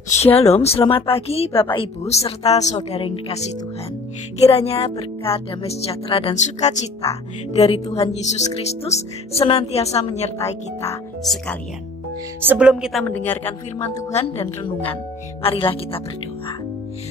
Shalom, selamat pagi Bapak Ibu serta saudara yang dikasih Tuhan. Kiranya berkat, damai sejahtera dan sukacita dari Tuhan Yesus Kristus senantiasa menyertai kita sekalian. Sebelum kita mendengarkan firman Tuhan dan renungan, marilah kita berdoa.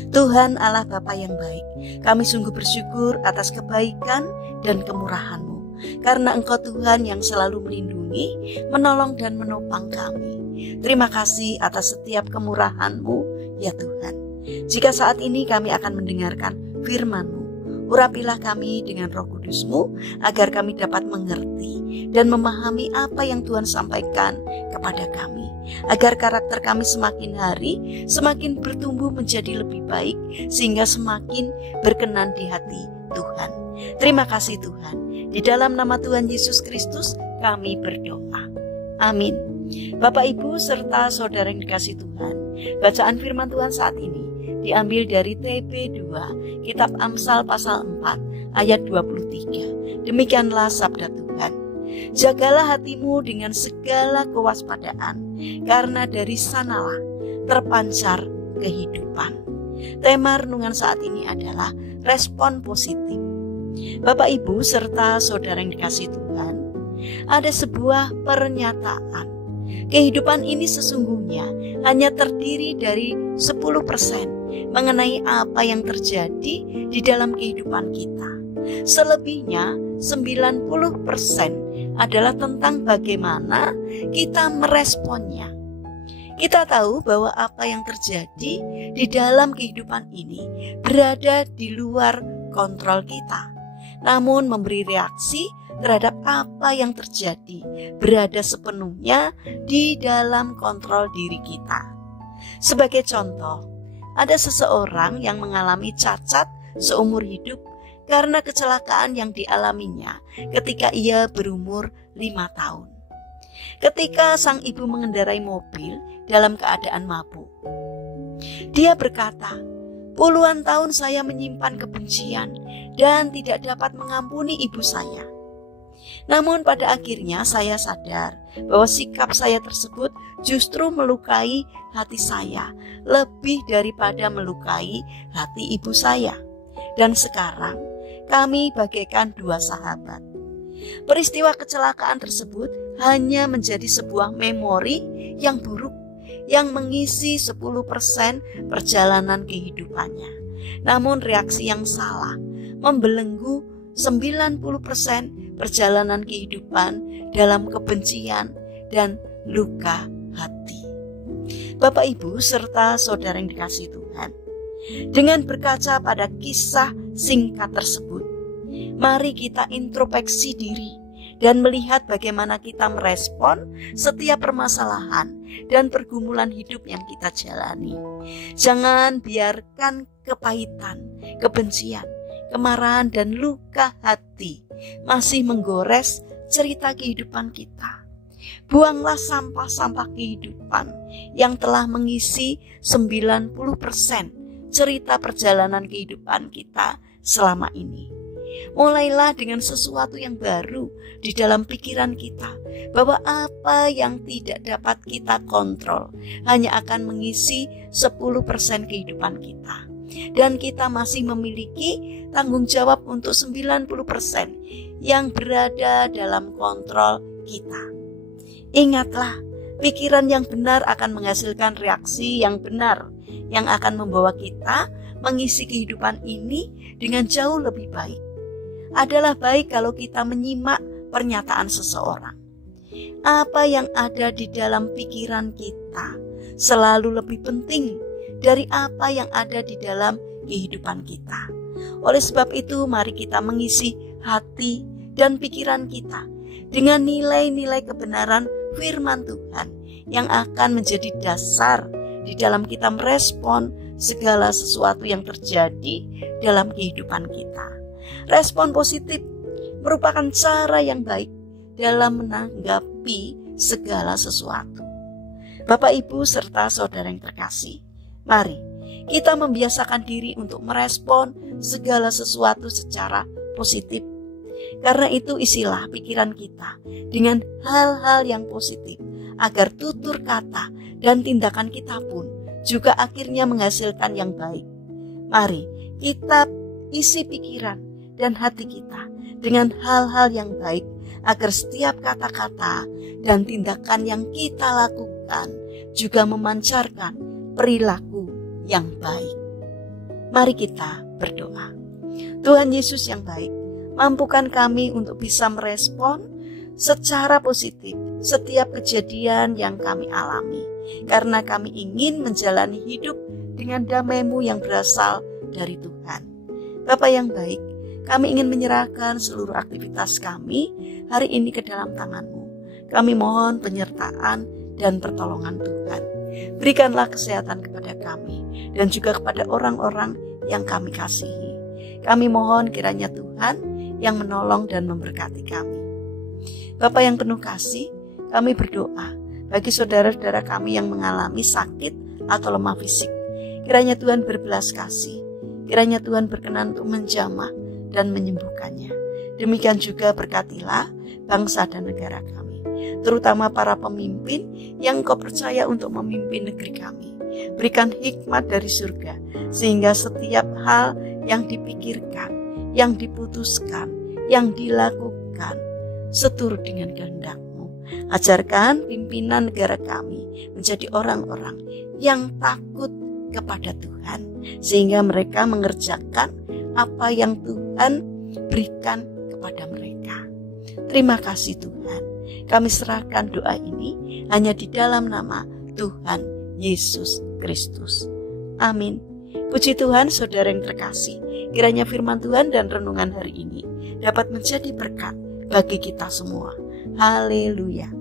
Tuhan Allah Bapa yang baik, kami sungguh bersyukur atas kebaikan dan kemurahan-Mu, karena Engkau Tuhan yang selalu melindungi, menolong dan menopang kami. Terima kasih atas setiap kemurahan-Mu, ya Tuhan. Jika saat ini kami akan mendengarkan firman-Mu, urapilah kami dengan Roh Kudus-Mu, agar kami dapat mengerti dan memahami apa yang Tuhan sampaikan kepada kami, agar karakter kami semakin hari semakin bertumbuh menjadi lebih baik, sehingga semakin berkenan di hati Tuhan. Terima kasih Tuhan. Di dalam nama Tuhan Yesus Kristus kami berdoa. Amin. Bapak Ibu serta saudara yang dikasih Tuhan, bacaan firman Tuhan saat ini diambil dari TP2 Kitab Amsal pasal 4 ayat 23. Demikianlah sabda Tuhan. Jagalah hatimu dengan segala kewaspadaan, karena dari sanalah terpancar kehidupan. Tema renungan saat ini adalah respon positif. Bapak Ibu serta saudara yang dikasih Tuhan, ada sebuah pernyataan. Kehidupan ini sesungguhnya hanya terdiri dari 10% mengenai apa yang terjadi di dalam kehidupan kita. Selebihnya 90% adalah tentang bagaimana kita meresponnya. Kita tahu bahwa apa yang terjadi di dalam kehidupan ini berada di luar kontrol kita. Namun memberi reaksi terhadap apa yang terjadi berada sepenuhnya di dalam kontrol diri kita. Sebagai contoh, ada seseorang yang mengalami cacat seumur hidup karena kecelakaan yang dialaminya ketika ia berumur 5 tahun. Ketika sang ibu mengendarai mobil dalam keadaan mabuk, dia berkata, "Puluhan tahun saya menyimpan kebencian dan tidak dapat mengampuni ibu saya. Namun pada akhirnya saya sadar bahwa sikap saya tersebut justru melukai hati saya lebih daripada melukai hati ibu saya. Dan sekarang kami bagaikan dua sahabat." Peristiwa kecelakaan tersebut hanya menjadi sebuah memori yang buruk yang mengisi 10% perjalanan kehidupannya. Namun reaksi yang salah membelenggu 90% perjalanan kehidupan dalam kebencian dan luka hati. Bapak Ibu serta saudara yang dikasihi Tuhan, dengan berkaca pada kisah singkat tersebut, mari kita introspeksi diri dan melihat bagaimana kita merespon setiap permasalahan dan pergumulan hidup yang kita jalani. Jangan biarkan kepahitan, kebencian, kemarahan dan luka hati masih menggores cerita kehidupan kita. Buanglah sampah-sampah kehidupan yang telah mengisi 90% cerita perjalanan kehidupan kita selama ini. Mulailah dengan sesuatu yang baru di dalam pikiran kita, bahwa apa yang tidak dapat kita kontrol hanya akan mengisi 10% kehidupan kita. Dan kita masih memiliki tanggung jawab untuk 90% yang berada dalam kontrol kita. Ingatlah, pikiran yang benar akan menghasilkan reaksi yang benar, yang akan membawa kita mengisi kehidupan ini dengan jauh lebih baik. Adalah baik kalau kita menyimak pernyataan seseorang. Apa yang ada di dalam pikiran kita selalu lebih penting dari apa yang ada di dalam kehidupan kita. Oleh sebab itu, mari kita mengisi hati dan pikiran kita dengan nilai-nilai kebenaran firman Tuhan yang akan menjadi dasar di dalam kita merespon segala sesuatu yang terjadi dalam kehidupan kita. Respon positif merupakan cara yang baik dalam menanggapi segala sesuatu. Bapak, Ibu, serta saudara yang terkasih, mari kita membiasakan diri untuk merespon segala sesuatu secara positif. Karena itu isilah pikiran kita dengan hal-hal yang positif, agar tutur kata dan tindakan kita pun juga akhirnya menghasilkan yang baik. Mari kita isi pikiran dan hati kita dengan hal-hal yang baik, agar setiap kata-kata dan tindakan yang kita lakukan juga memancarkan perilaku yang baik. Mari kita berdoa. Tuhan Yesus yang baik, mampukan kami untuk bisa merespon secara positif setiap kejadian yang kami alami, karena kami ingin menjalani hidup dengan damai-Mu yang berasal dari Tuhan. Bapa yang baik, kami ingin menyerahkan seluruh aktivitas kami hari ini ke dalam tangan-Mu. Kami mohon penyertaan dan pertolongan Tuhan. Berikanlah kesehatan kepada kami dan juga kepada orang-orang yang kami kasihi. Kami mohon kiranya Tuhan yang menolong dan memberkati kami. Bapa yang penuh kasih, kami berdoa bagi saudara-saudara kami yang mengalami sakit atau lemah fisik. Kiranya Tuhan berbelas kasih. Kiranya Tuhan berkenan untuk menjamah dan menyembuhkannya. Demikian juga berkatilah bangsa dan negara kami, terutama para pemimpin yang Engkau percaya untuk memimpin negeri kami. Berikan hikmat dari surga, sehingga setiap hal yang dipikirkan, yang diputuskan, yang dilakukan seturut dengan kehendak-Mu. Ajarkan pimpinan negara kami menjadi orang-orang yang takut kepada Tuhan, sehingga mereka mengerjakan apa yang Tuhan berikan kepada mereka. Terima kasih Tuhan. Kami serahkan doa ini hanya di dalam nama Tuhan Yesus Kristus. Amin. Puji Tuhan, saudara yang terkasih. Kiranya firman Tuhan dan renungan hari ini dapat menjadi berkat bagi kita semua. Haleluya.